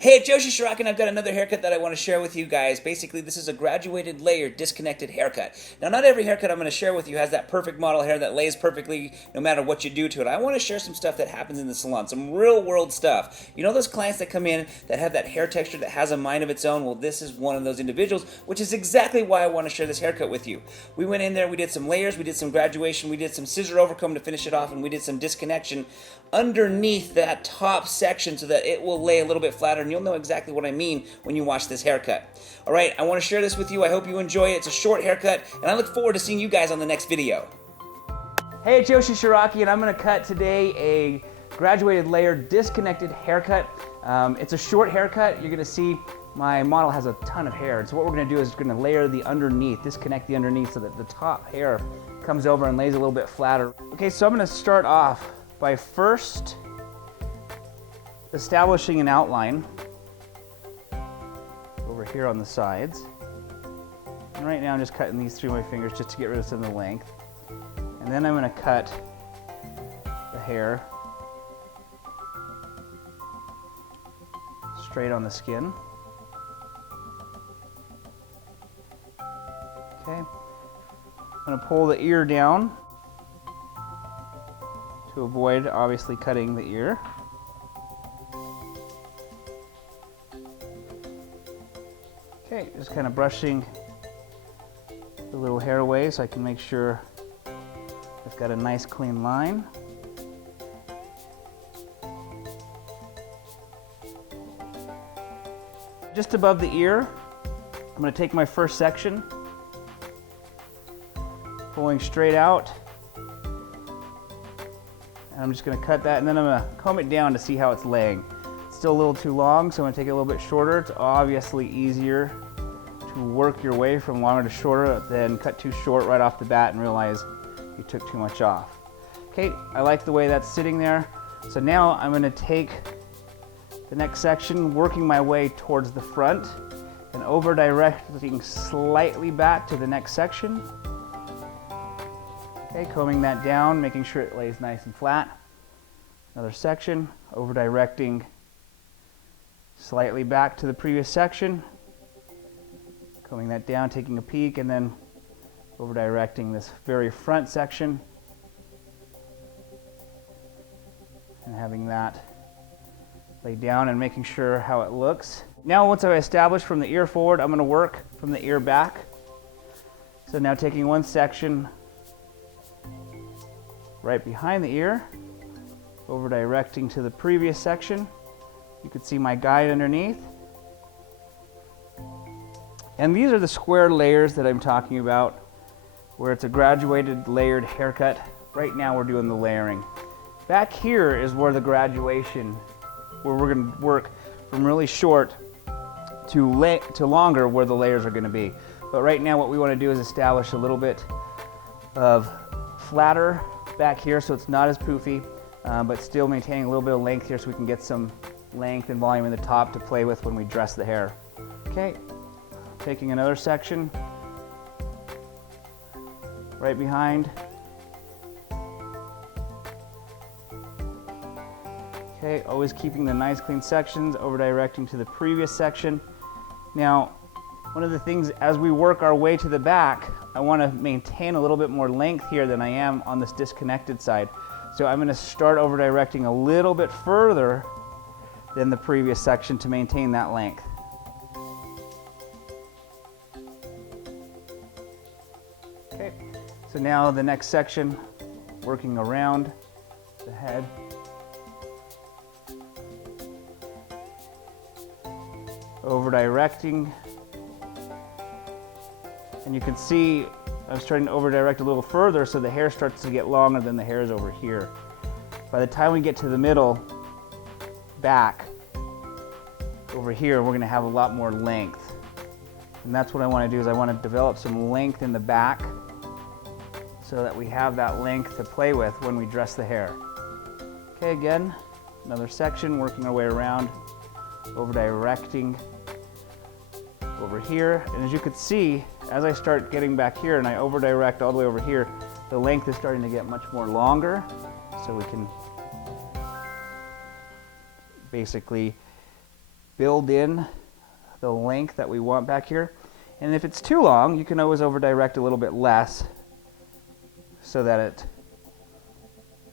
Hey, it's Yoshi Shiraki and I've got another haircut that I want to share with you guys. Basically, this is a graduated, layered, disconnected haircut. Now, not every haircut I'm going to share with you has that perfect model hair that lays perfectly no matter what you do to it. I want to share some stuff that happens in the salon, some real-world stuff. You know those clients that come in that have that hair texture that has a mind of its own? Well, this is one of those individuals, which is exactly why I want to share this haircut with you. We went in there, we did some layers, we did some graduation, we did some scissor overcomb to finish it off, and we did some disconnection underneath that top section so that it will lay a little bit flatter, and you'll know exactly what I mean when you watch this haircut. Alright, I want to share this with you. I hope you enjoy it. It's a short haircut, and I look forward to seeing you guys on the next video. Hey, it's Yoshi Shiraki, and I'm going to cut today a graduated layered disconnected haircut. It's a short haircut. You're going to see my model has a ton of hair, and so what we're going to do is we're going to layer the underneath, disconnect the underneath so that the top hair comes over and lays a little bit flatter. Okay, so I'm going to start off by first establishing an outline over here on the sides. And right now I'm just cutting these through my fingers just to get rid of some of the length. And then I'm going to cut the hair straight on the skin. Okay. I'm going to pull the ear down to avoid obviously cutting the ear. Okay, just kind of brushing the little hair away so I can make sure I've got a nice clean line. Just above the ear, I'm going to take my first section, pulling straight out. And I'm just going to cut that, and then I'm going to comb it down to see how it's laying. It's still a little too long, so I'm going to take it a little bit shorter. It's obviously easier to work your way from longer to shorter than cut too short right off the bat and realize you took too much off. Okay, I like the way that's sitting there. So now I'm going to take the next section, working my way towards the front and over directing slightly back to the next section. Okay, combing that down, making sure it lays nice and flat. Another section, over directing slightly back to the previous section. Combing that down, taking a peek, and then over directing this very front section. And having that lay down and making sure how it looks. Now once I've established from the ear forward, I'm going to work from the ear back. So now taking one section right behind the ear, over directing to the previous section. You can see my guide underneath. And these are the square layers that I'm talking about, where it's a graduated layered haircut. Right now we're doing the layering. Back here is where the graduation, where we're going to work from really short to longer, where the layers are going to be. But right now what we want to do is establish a little bit of flatter back here so it's not as poofy, but still maintaining a little bit of length here so we can get some length and volume in the top to play with when we dress the hair. Okay, taking another section right behind. Okay, always keeping the nice clean sections, over directing to the previous section. Now, one of the things as we work our way to the back, I want to maintain a little bit more length here than I am on this disconnected side. So I'm going to start over directing a little bit further than the previous section to maintain that length. Okay, so now the next section, working around the head. Over directing. And you can see I'm starting to over direct a little further so the hair starts to get longer than the hairs over here. By the time we get to the middle back over here, we're going to have a lot more length. And that's what I want to do, is I want to develop some length in the back so that we have that length to play with when we dress the hair. Okay, again, another section, working our way around, over directing over here. And as you can see, as I start getting back here and I over direct all the way over here, the length is starting to get much more longer, so we can basically build in the length that we want back here. And if it's too long, you can always over direct a little bit less so that it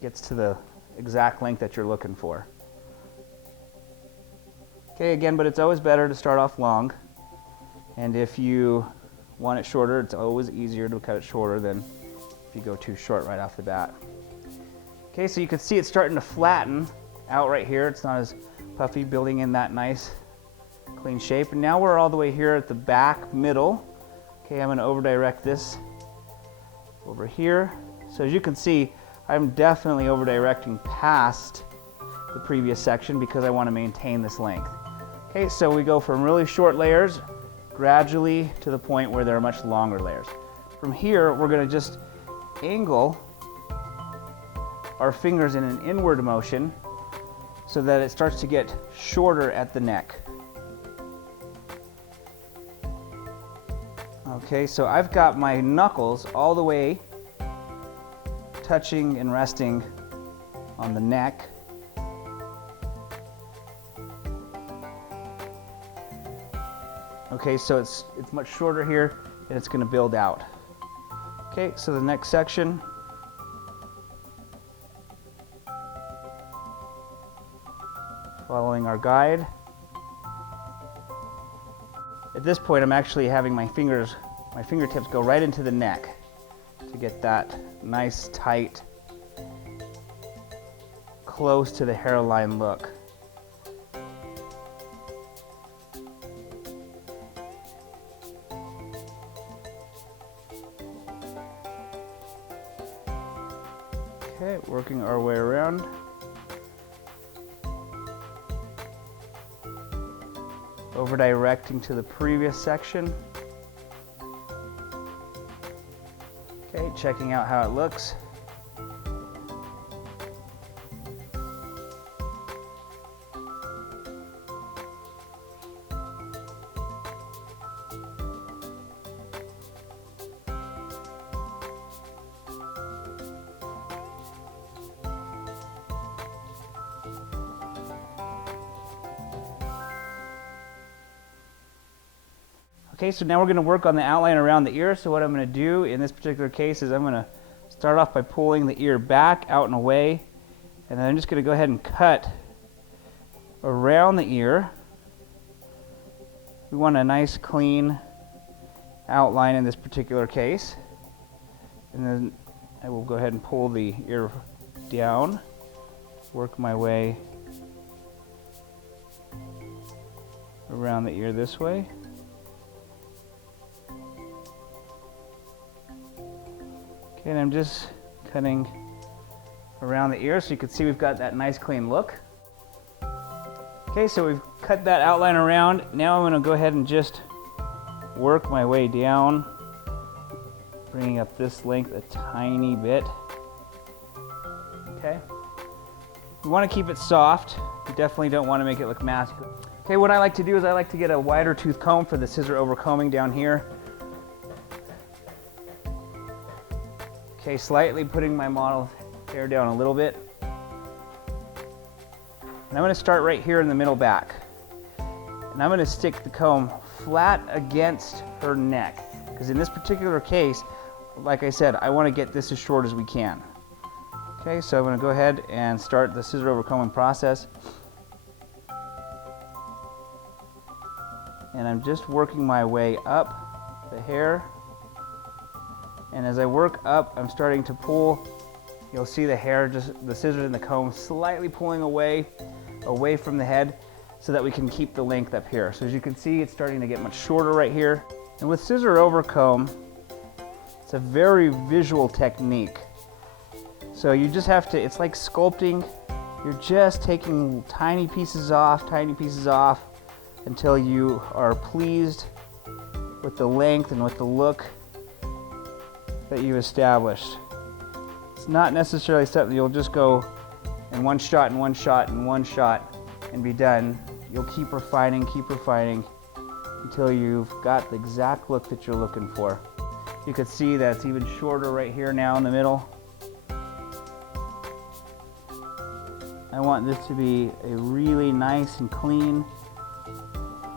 gets to the exact length that you're looking for. Okay, again, but it's always better to start off long. And if you want it shorter, it's always easier to cut it shorter than if you go too short right off the bat. Okay, so you can see it's starting to flatten out right here. It's not as puffy, building in that nice clean shape. And now we're all the way here at the back middle. Okay, I'm going to over direct this over here. So as you can see, I'm definitely over directing past the previous section because I want to maintain this length. Okay, so we go from really short layers gradually to the point where there are much longer layers. From here, we're going to just angle our fingers in an inward motion so that it starts to get shorter at the neck. Okay, so I've got my knuckles all the way touching and resting on the neck. Okay, so it's much shorter here and it's going to build out. Okay, so the next section. Following our guide. At this point, I'm actually having my fingertips go right into the neck to get that nice, tight, close to the hairline look. Okay, working our way around. Over directing to the previous section. Okay, checking out how it looks. Okay, so now we're going to work on the outline around the ear. So what I'm going to do in this particular case is I'm going to start off by pulling the ear back, out and away, and then I'm just going to go ahead and cut around the ear. We want a nice clean outline in this particular case. And then I will go ahead and pull the ear down, work my way around the ear this way. Okay, and I'm just cutting around the ear so you can see we've got that nice clean look. Okay, so we've cut that outline around. Now I'm going to go ahead and just work my way down, bringing up this length a tiny bit. Okay. You want to keep it soft. You definitely don't want to make it look masculine. Okay, what I like to do is I like to get a wider tooth comb for the scissor overcombing down here. Okay, slightly putting my model hair down a little bit. And I'm going to start right here in the middle back. And I'm going to stick the comb flat against her neck. Because in this particular case, like I said, I want to get this as short as we can. Okay, so I'm going to go ahead and start the scissor overcombing process. And I'm just working my way up the hair. And as I work up, I'm starting to pull. You'll see the hair, just the scissors and the comb slightly pulling away from the head so that we can keep the length up here. So as you can see, it's starting to get much shorter right here. And with scissor overcomb, it's a very visual technique. So you just have to, it's like sculpting. You're just taking tiny pieces off until you are pleased with the length and with the look that you established. It's not necessarily something you'll just go in one shot and be done. You'll keep refining until you've got the exact look that you're looking for. You can see that it's even shorter right here now in the middle. I want this to be a really nice and clean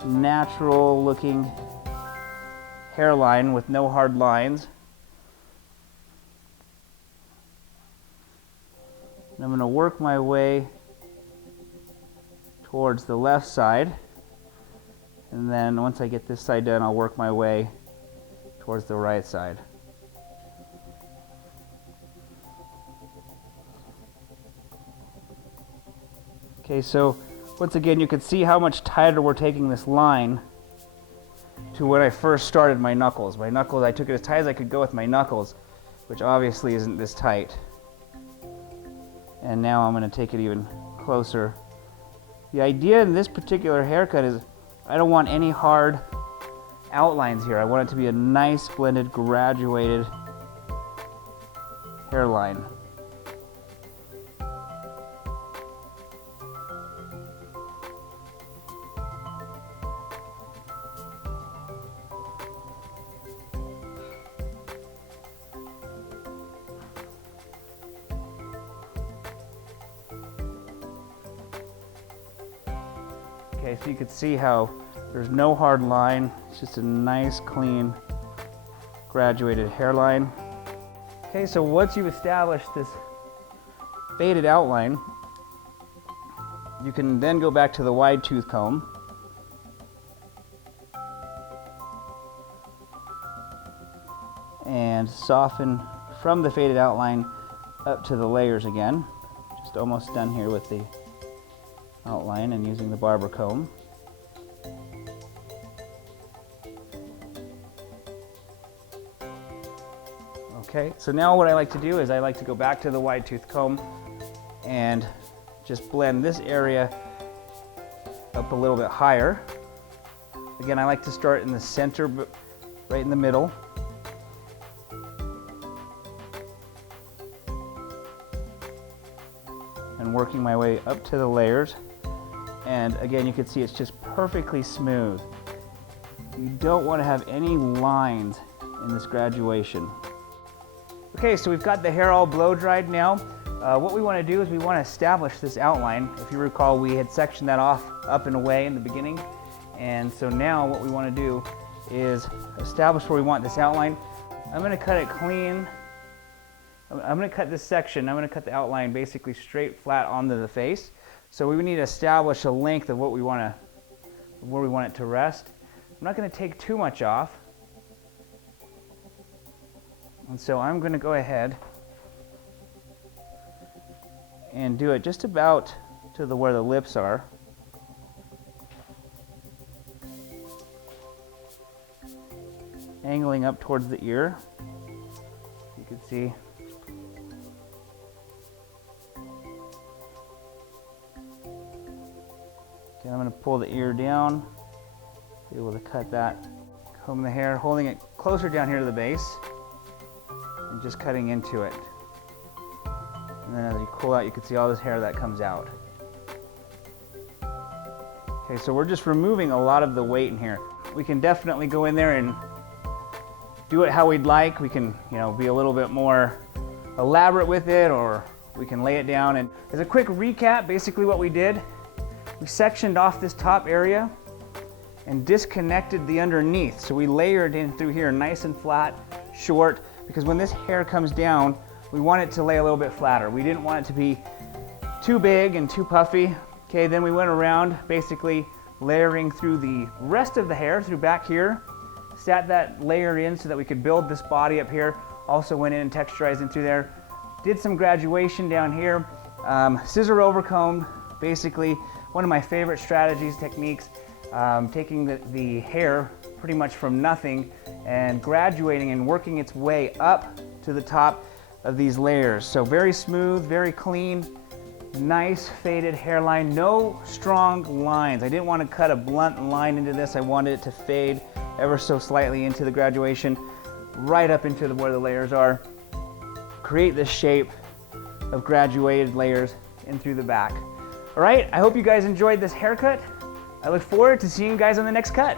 natural looking hairline with no hard lines. And I'm going to work my way towards the left side, and then once I get this side done, I'll work my way towards the right side. Okay, so once again, you can see how much tighter we're taking this line to when I first started my knuckles. My knuckles, I took it as tight as I could go with my knuckles, which obviously isn't this tight. And now I'm going to take it even closer. The idea in this particular haircut is I don't want any hard outlines here. I want it to be a nice blended, graduated hairline. Okay, so you can see how there's no hard line. It's just a nice, clean, graduated hairline. Okay, so once you've established this faded outline, you can then go back to the wide tooth comb and soften from the faded outline up to the layers again. Just almost done here with the outline and using the barber comb. Okay, so now what I like to do is I like to go back to the wide tooth comb and just blend this area up a little bit higher. Again, I like to start in the center, but right in the middle. And working my way up to the layers. And again, you can see it's just perfectly smooth. You don't want to have any lines in this graduation. Okay, so we've got the hair all blow dried now. What we want to do is we want to establish this outline. If you recall, we had sectioned that off up and away in the beginning. And so now what we want to do is establish where we want this outline. I'm going to cut it clean. I'm going to cut this section. I'm going to cut the outline basically straight flat onto the face. So we need to establish a length of what we want to, where we want it to rest. I'm not going to take too much off. And so I'm going to go ahead and do it just about to where the lips are. Angling up towards the ear. You can see. Okay, I'm going to pull the ear down, be able to cut that, comb the hair, holding it closer down here to the base, and just cutting into it. And then as you pull out, you can see all this hair that comes out. Okay, so we're just removing a lot of the weight in here. We can definitely go in there and do it how we'd like. We can, be a little bit more elaborate with it, or we can lay it down. And as a quick recap, basically what we did, we sectioned off this top area and disconnected the underneath. So we layered in through here nice and flat, short, because when this hair comes down, we want it to lay a little bit flatter. We didn't want it to be too big and too puffy. Okay, then we went around basically layering through the rest of the hair through back here, sat that layer in so that we could build this body up here. Also went in and texturized in through there. Did some graduation down here. Scissor overcomb, basically one of my favorite strategies, techniques, taking the hair pretty much from nothing and graduating and working its way up to the top of these layers. So very smooth, very clean, nice faded hairline, no strong lines. I didn't want to cut a blunt line into this. I wanted it to fade ever so slightly into the graduation, right up into where the layers are. Create this shape of graduated layers in through the back. All right, I hope you guys enjoyed this haircut. I look forward to seeing you guys on the next cut.